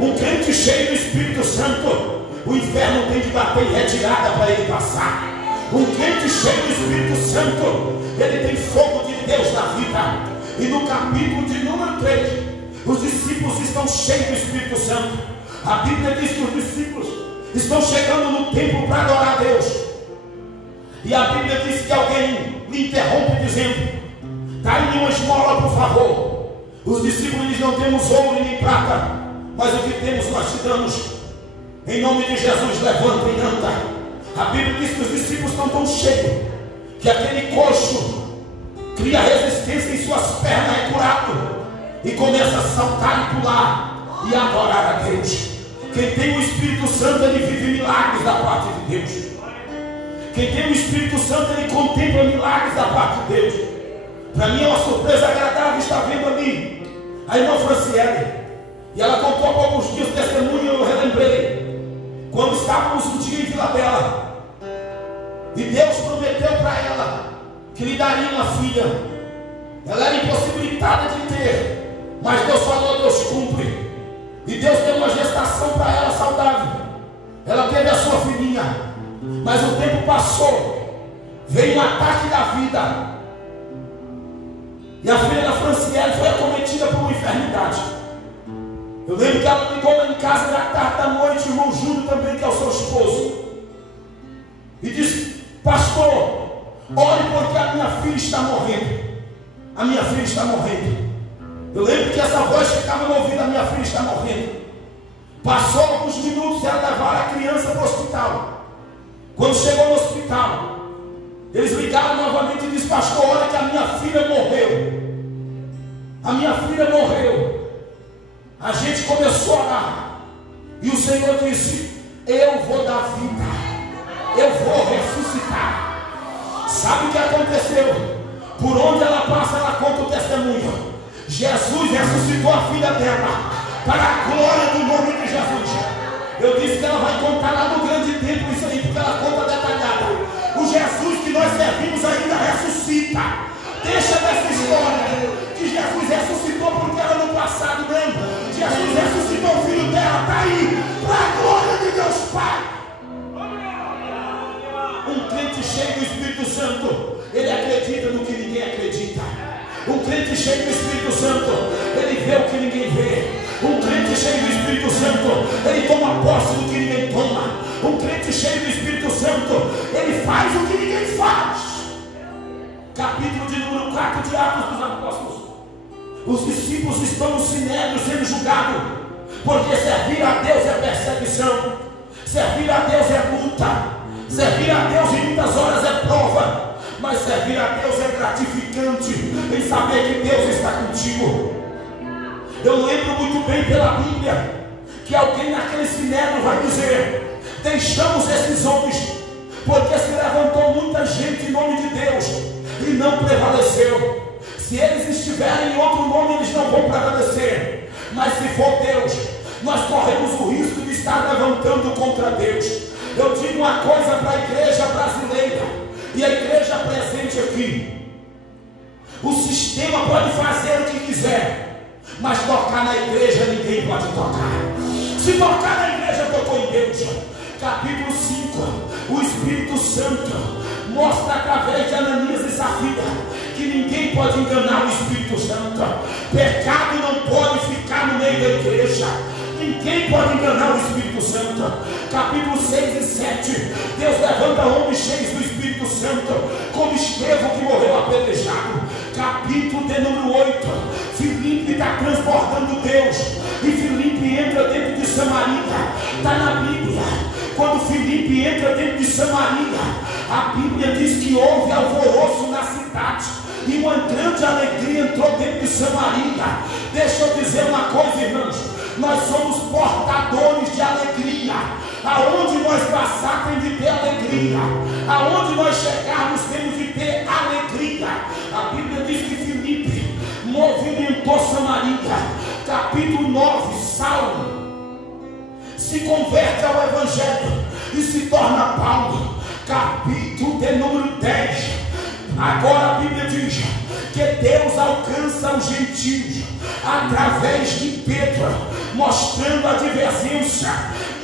Um crente cheio do Espírito Santo, o inferno tem de bater em retirada para ele passar. Um crente cheio do Espírito Santo, ele tem fogo de Deus na vida. E no capítulo de número 3, os discípulos estão cheios do Espírito Santo. A Bíblia diz que os discípulos estão chegando no templo para adorar a Deus. E a Bíblia diz que alguém me interrompe dizendo: dá-me uma esmola, por favor. Os discípulos dizem: não temos ouro e nem prata, mas o que temos nós te damos. Em nome de Jesus, levanta e anda. A Bíblia diz que os discípulos estão tão cheios que aquele coxo cria resistência em suas pernas, é curado e começa a saltar e pular e adorar a Deus. Quem tem o Espírito Santo, ele vive milagres da parte de Deus. Quem tem o Espírito Santo, ele contempla milagres da parte de Deus. Para mim é uma surpresa agradável estar vendo ali a irmã Franciele. E ela contou há alguns dias o testemunho, eu relembrei quando estávamos um dia em Vila Bela, e Deus prometeu para ela que lhe daria uma filha. Ela era impossibilitada de ter, mas Deus falou, Deus cumpre. E Deus deu uma gestação para ela saudável. Ela teve a sua filhinha, mas o tempo passou, veio um ataque da vida, e a filha da Franciele foi acometida por uma enfermidade. Eu lembro que ela ligou lá em casa na tarde da noite, o irmão Júlio também, que é o seu esposo, e disse: pastor, ore porque a minha filha está morrendo. A minha filha está morrendo. Eu lembro que essa voz ficava no ouvido: a minha filha está morrendo. Passou alguns minutos e ela levaram a criança para o hospital. Quando chegou no hospital, eles ligaram novamente e disseram: pastor, olha que a minha filha morreu. A minha filha morreu. A gente começou a orar. E o Senhor disse: eu vou dar vida, eu vou ressuscitar. Sabe o que aconteceu? Por onde ela passa, ela conta o testemunho. Jesus ressuscitou a filha dela, para a glória do nome de Jesus. Eu disse que ela vai contar lá no grande templo isso aí, porque ela conta detalhada. O Jesus que nós servimos ainda ressuscita. Deixa dessa história que Jesus ressuscitou porque era no passado mesmo. Jesus ressuscitou o filho dela, está aí, para a glória de Deus Pai. Um crente cheio do Espírito Santo, ele acredita no que ninguém acredita. Um crente cheio do Espírito Santo, ele vê o que ninguém vê. Um crente cheio do Espírito Santo, ele toma posse do que ninguém toma. Um crente cheio do Espírito Santo, ele faz o que ninguém faz. Capítulo de número 4 de Atos dos Apóstolos. Os discípulos estão no sinédrio sendo julgados, porque servir a Deus é perseguição, servir a Deus é luta, servir a Deus em muitas horas é prova, mas servir a Deus é gratificante em saber que Deus está contigo. Eu lembro muito bem pela Bíblia que alguém naquele sinédrio vai dizer: deixamos esses homens, porque se levantou muita gente em nome de Deus e não prevaleceu. Se eles estiverem em outro nome, eles não vão prevalecer. Mas se for Deus, nós corremos o risco de estar levantando contra Deus. Eu digo uma coisa para a igreja brasileira e a igreja presente aqui: o sistema pode fazer o que quiser, mas tocar na igreja ninguém pode tocar. Se tocar na igreja, tocou em Deus. Capítulo 5, o Espírito Santo mostra através de Ananias e Safira que ninguém pode enganar o Espírito Santo. Pecado não pode ficar no meio da igreja. Ninguém pode enganar o Espírito Santo. Capítulo 6 e 7, Deus levanta homens cheios do Espírito Santo, como Estevão, que morreu apedrejado. Capítulo de número 8, Filipe está transbordando Deus, e Filipe entra dentro de Samaria. Está na Bíblia. Quando Filipe entra dentro de Samaria, a Bíblia diz que houve alvoroço na cidade, e uma grande alegria entrou dentro de Samaria. Deixa eu dizer uma coisa, irmãos: nós somos portadores de alegria. Aonde nós passar tem de ter alegria. Aonde nós chegarmos temos de ter alegria. A Bíblia diz que Filipe movimentou Samaria. Capítulo 9, Saulo se converte ao Evangelho e se torna Paulo. Capítulo de número 10. Agora a Bíblia diz que Deus alcança os gentios através de Pedro, mostrando a divergência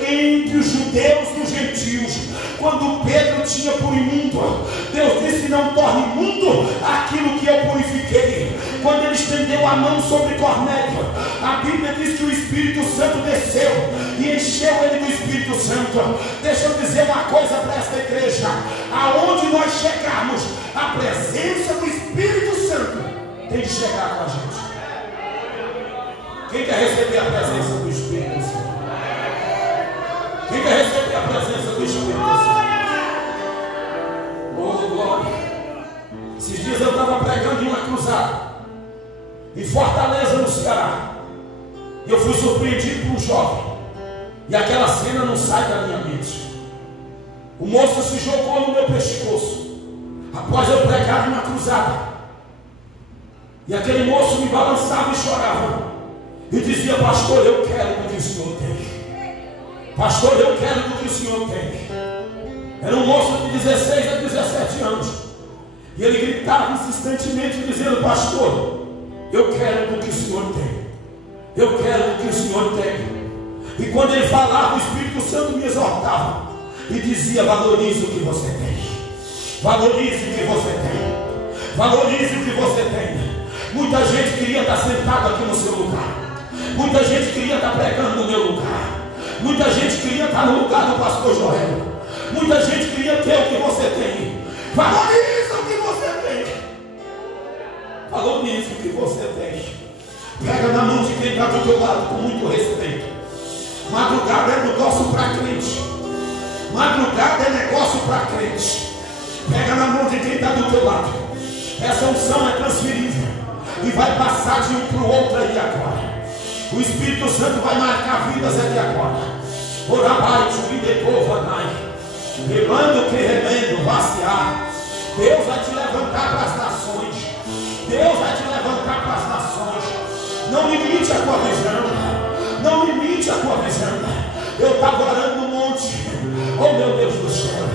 entre os judeus e os gentios. Quando Pedro tinha por imundo, Deus disse: não torne imundo aquilo que eu purifiquei. Quando ele estendeu a mão sobre Cornélio, a Bíblia diz que o Espírito Santo desceu e encheu ele do Espírito Santo. Deixa eu dizer uma coisa para esta igreja: aonde nós chegarmos, a presença do Espírito Santo tem que chegar com a gente. Quem quer receber a presença do Espírito Santo? Quem quer receber a presença do Espírito Santo? Oh, glória! Esses dias eu estava pregando em uma cruzada em Fortaleza, no Ceará, e eu fui surpreendido por um jovem, e aquela cena não sai da minha mente. O moço se jogou no meu pescoço após eu pregar em uma cruzada, e aquele moço me balançava e chorava e dizia: pastor, eu quero do que o Senhor tem. Pastor, eu quero do que o Senhor tem. Era um moço de 16 a 17 anos, e ele gritava insistentemente dizendo: pastor, eu quero do que o Senhor tem. Eu quero do que o Senhor tem. E quando ele falava, o Espírito Santo me exortava e dizia: valorize o que você tem. Valorize o que você tem. Valorize o que você tem. Muita gente queria estar sentado aqui no seu lugar. Muita gente queria estar pregando no meu lugar. Muita gente queria estar no lugar do pastor Joel. Muita gente queria ter o que você tem. Valorize o que você tem. Valorize o que você tem. Pega na mão de quem está do teu lado com muito respeito. Madrugada é negócio para crente. Madrugada é negócio para crente. Pega na mão de quem está do teu lado. Essa unção é transferível. e vai passar de um para o outro aí agora. O Espírito Santo vai marcar vidas aqui agora. Orabai, Chuidecovanai, remando que remendo, vaciar. Deus vai te levantar para as nações. Deus vai te levantar para as nações. Não limite a tua visão. Não limite a tua visão. Eu estava orando no monte. Oh meu Deus do céu.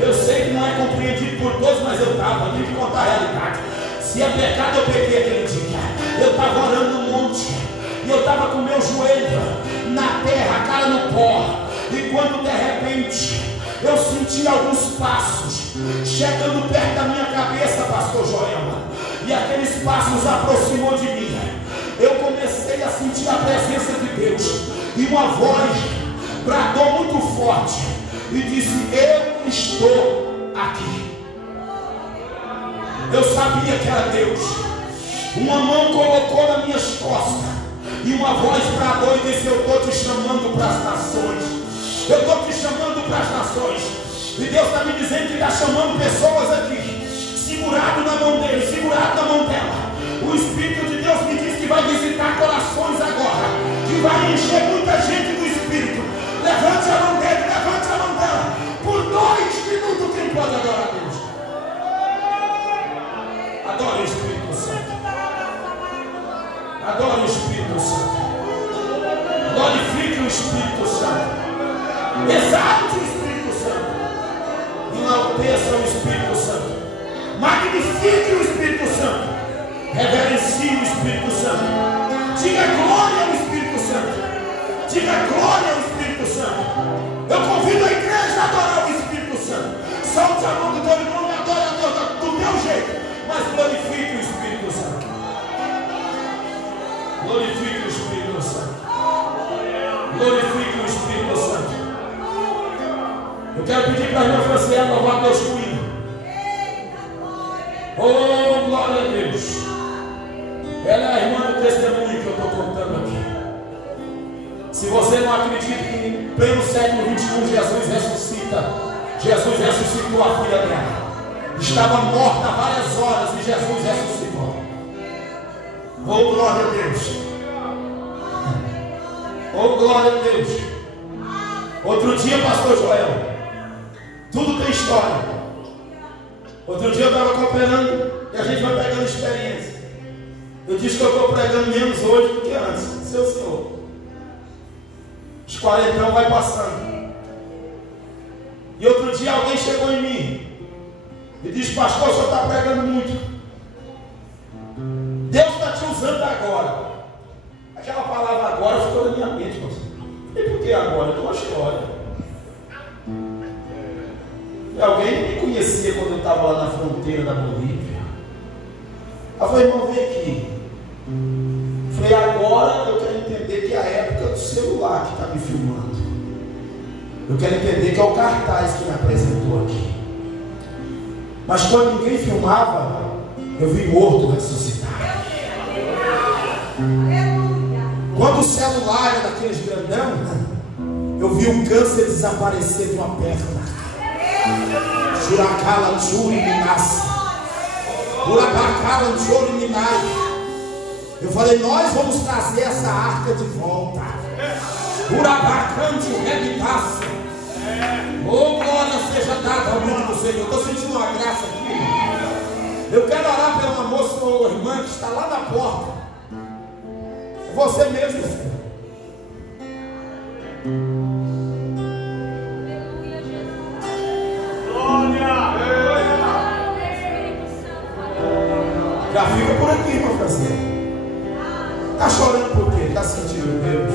Eu sei que não é compreendido por todos, mas eu estava. Eu tenho que contar a realidade. Se é pecado, eu pequei aquele dia. Eu estava orando no monte. E eu estava com o meu joelho na terra, a cara no pó. E quando de repente eu senti alguns passos chegando perto da minha cabeça, pastor Joelma, e aqueles passos aproximou de mim. Eu comecei a sentir a presença de Deus, e uma voz bradou muito forte e disse: eu estou aqui. Eu sabia que era Deus. Uma mão colocou nas minhas costas e uma voz bradou e disse: eu estou te chamando para as nações. Eu estou te chamando para as nações. E Deus está me dizendo que está chamando pessoas aqui, segurado na mão dele, segurado na mão dela. O Espírito de Deus me diz que vai visitar corações agora, que vai encher muita gente do Espírito. Levante a mão dele, levante a mão dela. Por 2 minutos, quem pode adorar a Deus? Adore o Espírito Santo. Adore o Espírito Santo. Glorifique o Espírito Santo. Exalte o Espírito Santo. Enalteça o Espírito Santo. Magnifique o Espírito Santo. Reverencie o Espírito Santo. Diga glória ao Espírito Santo. Diga glória ao Espírito Santo. Eu convido a igreja a adorar o Espírito Santo. Solte a mão do teu irmão e adore a Deus do teu jeito, mas glorifique o Espírito Santo. Glorifique o Espírito Santo. Glorifique o Espírito Santo. Eu quero pedir para a irmã Franciela louvar Deus comigo. Oh, glória a Deus. Ela é a irmã do testemunho que eu estou contando aqui. Se você não acredita que em pleno século XXI Jesus ressuscitou a filha dela. Estava morta há várias horas e Jesus ressuscitou. Oh, glória a Deus. Oh, glória a Deus. Outro dia, pastor Joel, tudo tem história. Outro dia eu estava cooperando e a gente vai pegando experiência. Eu disse que eu estou pregando menos hoje do que antes. Seu Senhor. Os 40 vai passando. E outro dia alguém chegou em mim e disse: pastor, o senhor está pregando muito. Deus está te usando agora. Aquela palavra agora ficou na minha mente, pastor. E por que agora? Eu estou uma história. E alguém me conhecia quando eu estava lá na fronteira da Bolívia. Eu falei: irmão, vem aqui. Eu falei: agora eu quero entender que é a época do celular que está me filmando. Eu quero entender que é o cartaz que me apresentou aqui. Mas quando ninguém filmava, eu vi morto ressuscitar. Quando o celular era daqueles grandão, eu vi um câncer desaparecer de uma perna. Juracala Tchuri Minas. Urabacala Tchuri Minas. Eu falei: nós vamos trazer essa arca de volta. Urabacante Rebitas. Oh, glória seja dada ao nome do Senhor. Estou sentindo uma graça aqui. Eu quero orar pela uma moça ou irmã que está lá na porta. É você mesmo, filho. Já fica por aqui, irmão Francês. Está chorando por quê? Está sentindo Deus?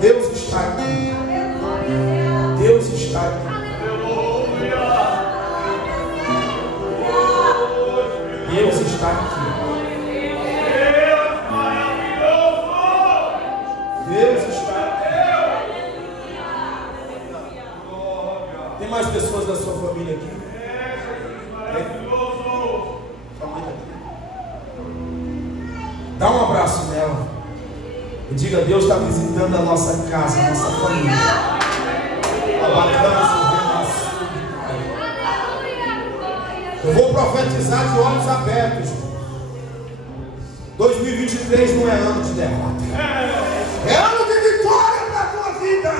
Deus está aqui. Deus está aqui. Deus está aqui. Deus está aqui. Tem mais pessoas da sua família aqui? Dá um abraço nela. E diga: Deus está visitando a nossa casa, a nossa família. Eu vou profetizar de olhos abertos. 2023 não é ano de derrota, é ano de vitória para a tua vida.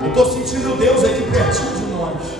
Eu estou sentindo Deus aqui pertinho de nós.